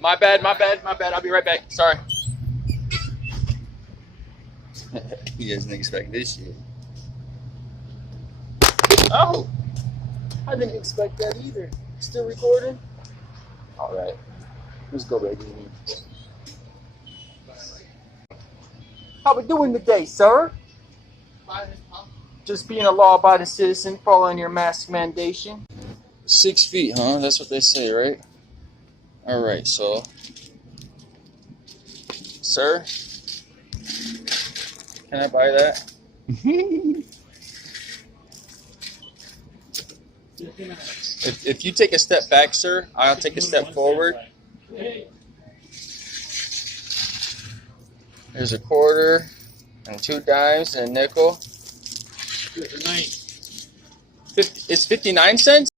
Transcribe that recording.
My bad. I'll be right back. Sorry. You guys didn't expect this shit. Oh! I didn't expect that either. Still recording? Alright. Let's go, baby. How we doing today, sir? Just being a law-abiding citizen, following your mask mandation. 6 feet, huh? That's what they say, right? Alright, so... Sir? Can I buy that? If you take a step back, sir, I'll take a step forward. There's a quarter and 2 dimes and a nickel. It's 59 cents?